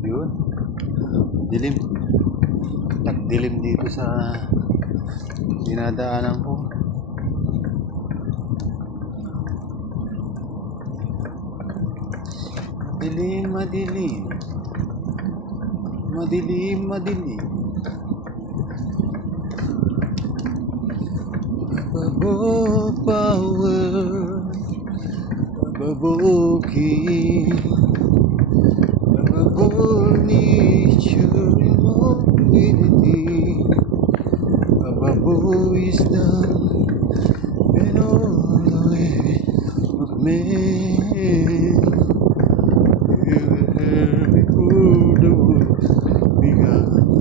Yun, dilim. Tagdilim dito sa dinadaanan ko. Madilim, madilim. Madilim, madilim. Above power, above king, above nature and mobility, above wisdom and all the way of man. Before the world began,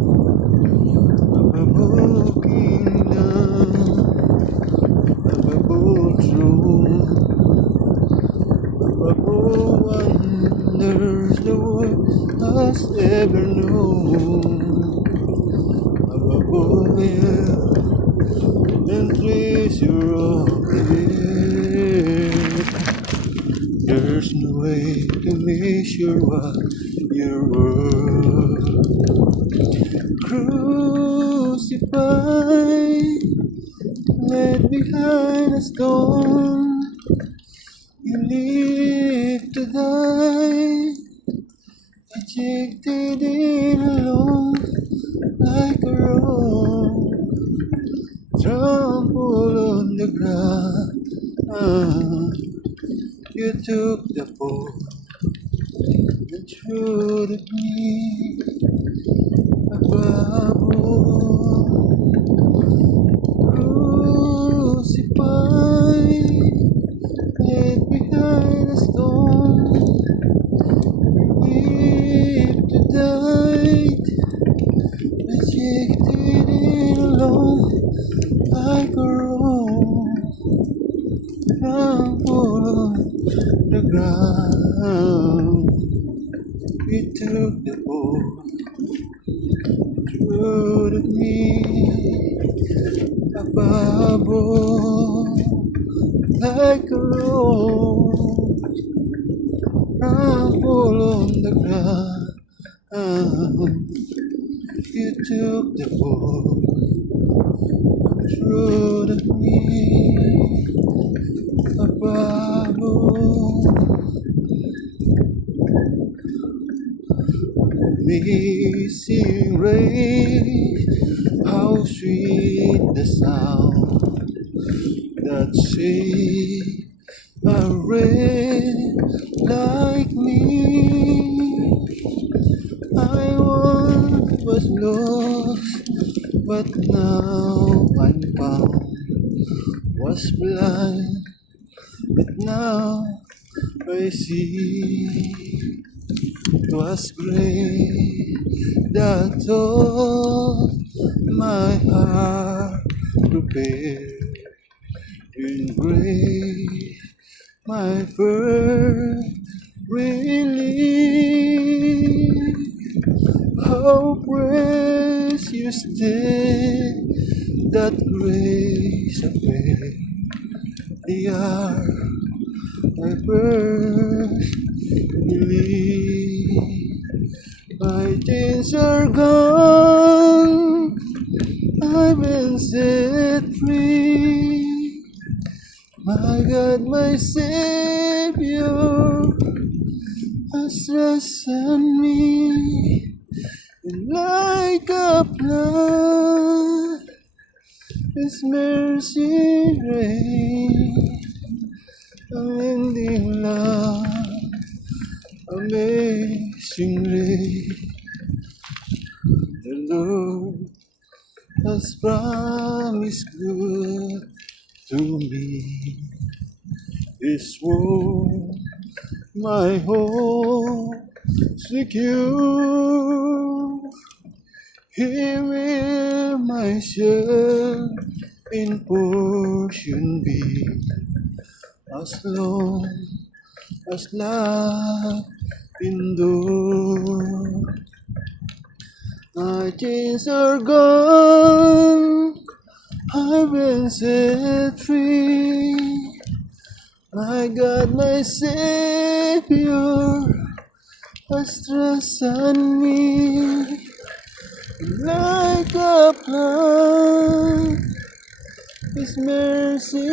above kingdom, above throne, above wonders the world has ever known, above air and treasure of the earth. There's no way to measure what you're worth. Crucified, led behind a stone, you live to die, ejected in alone, like a rock, trampled on the ground. You took the fall and threw at me above all. Crucified, laid behind a stone, lived to die, rejected and alone, like a rock, trampled on the ground. We took the ball, threw at me above all, like a rock, trampled on the ground. You took the ball, threw at me above all. Amazing grace, how sweet the sound that saved a wretch like me. I once was lost, but now I'm found. Was blind, but now I see. 'Twas grace that taught my heart to bear. In grace, my first relief. How precious then that grace appeared. The hour I first believed. My chains are gone, I've been set free. My God, my Savior has ransomed me. And like a flood, His mercy reigns. Unending love, amazing grace. The Lord has promised good to me. His word, my hope secure. He will my share in portion be, as long as life endure. My chains are gone, I've been set free. My God, my Savior Astras on me like a flood. His mercy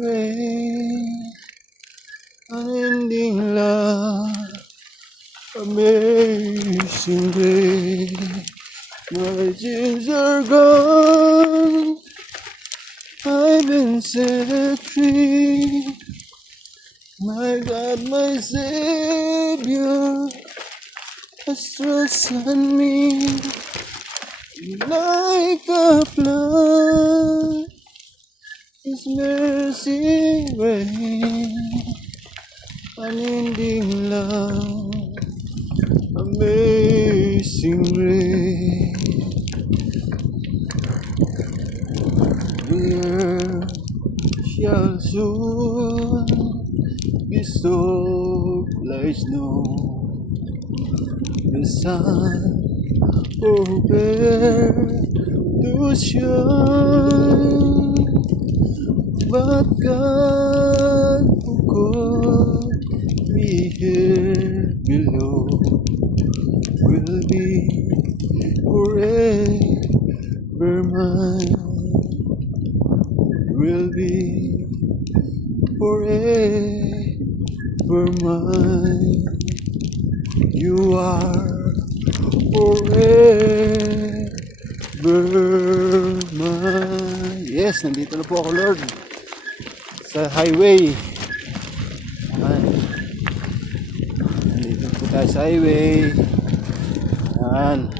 rain, unending love, amazing grace. My sins are gone, I've been set free. My God, my Savior, has trust on me like a flood. His mercy reign, unending love, amazing grace. The earth shall soon be soaked like snow. The sun forbear to shine, but God who called me here below will be forever mine, will be forever mine. You are forever mine. Yes, nandito na po ako, Lord, sa highway. Ayan. Nandito po tayo sa highway. Ayan.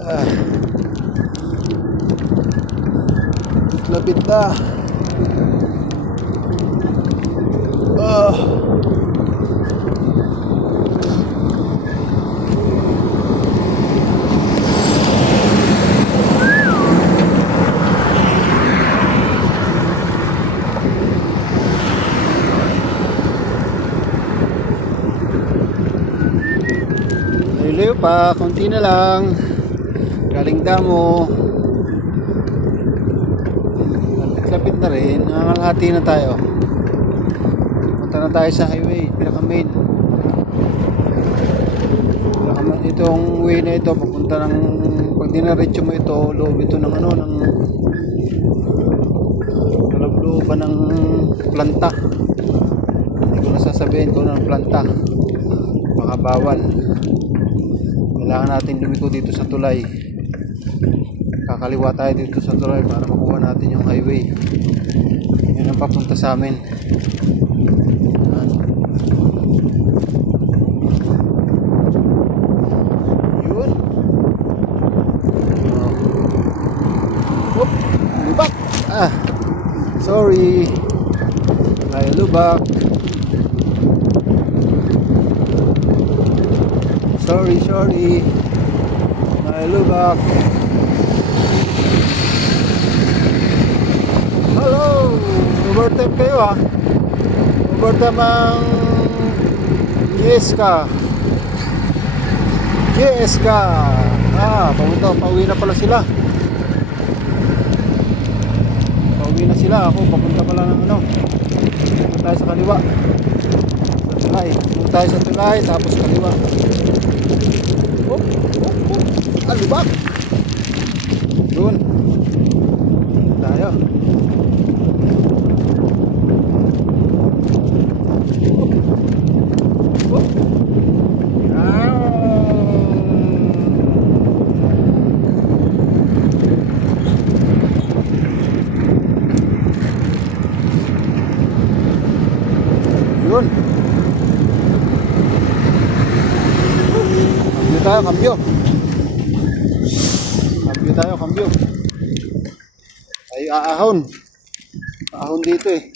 Ah. Lapit na. Ah. Layo pa, konti na lang. Galing damo. Lapit na rin. Nangangalhati na tayo. Punta na tayo sa highway, pinaka main. Itong way na ito papunta ng, pag dinaretso mo ito, loob ito ng ano, ng looban ng planta. Hindi ko nasasabihin ko ng planta, baka bawal. Kailangan natin lumiko dito sa tulay. Kakaliwa tayo dito sa tulay para makuha natin yung highway. Yun ang papunta sa amin. Yun. Oop, lubak. Ah, sorry. Tayo lubak. Sorry. Tayo lubak. Hello! Overtime kayo ha. Overtime ang GSK. Pauwi na pala sila. Pauwi na sila. Ako papunta pala ng ano. Punta tayo sa kaliwa. Sa tulay. Punta tayo sa tulay tapos kaliwa. Alubak. Doon. Tayo. Yun. Cambio tayo. Ay aahon dito eh.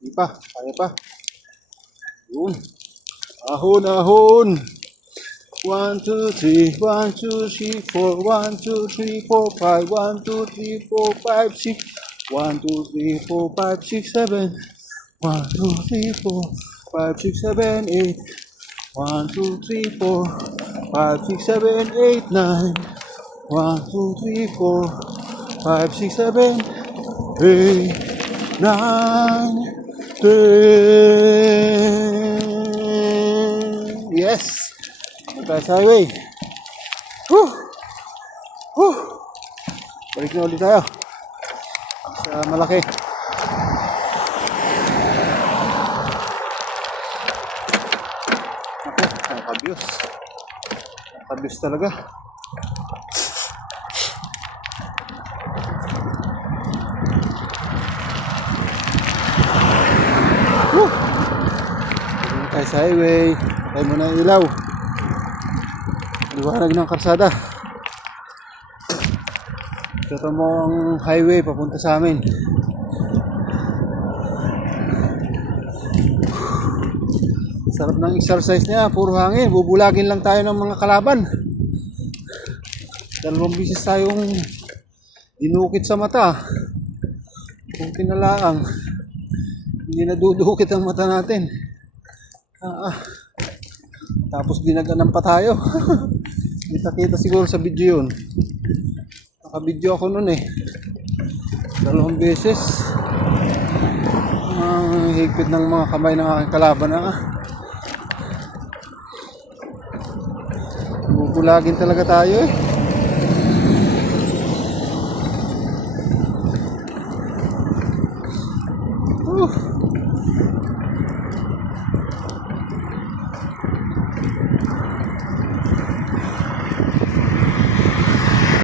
Hindi pa, kaya pa. Yun. Ahon. 1, 2, 3, 1, 2, 3, 4, 1, 2, 3, 4, 5, 1, 2, 3, 4, 5, 6, 1, 2, 3, 4, 5, 6, 7, 1, 2, 3, 4, 5, 6, 7, 8, 1, 2, 3, 4, 5, 6, 7, 8, 9, 1, 2, 3, 4, 5, 6, 7, 8, 9, 10. Yes! Tayo sa highway. Woo! Woo! Balik na ulit tayo sa malaki. Ako, nakabiyos. Nakabiyos talaga. Woo! Balik tayo sa highway. Tayo muna ang ilaw. Liwanag ng karsada. Ito mo ang highway papunta sa amin. Sarap ng exercise niya, puro hangin. Bubulagin lang tayo ng mga kalaban. 2 bisis tayong dinukit sa mata. Kung kinalaang hindi nadudukit ang mata natin. Tapos ginaganan pa tayo. Kita-kita siguro sa video yun. Naka-video ako nun eh. 2 beses. Ang higpit ng mga kamay ng aking kalaban na. Bubulagin talaga tayo eh.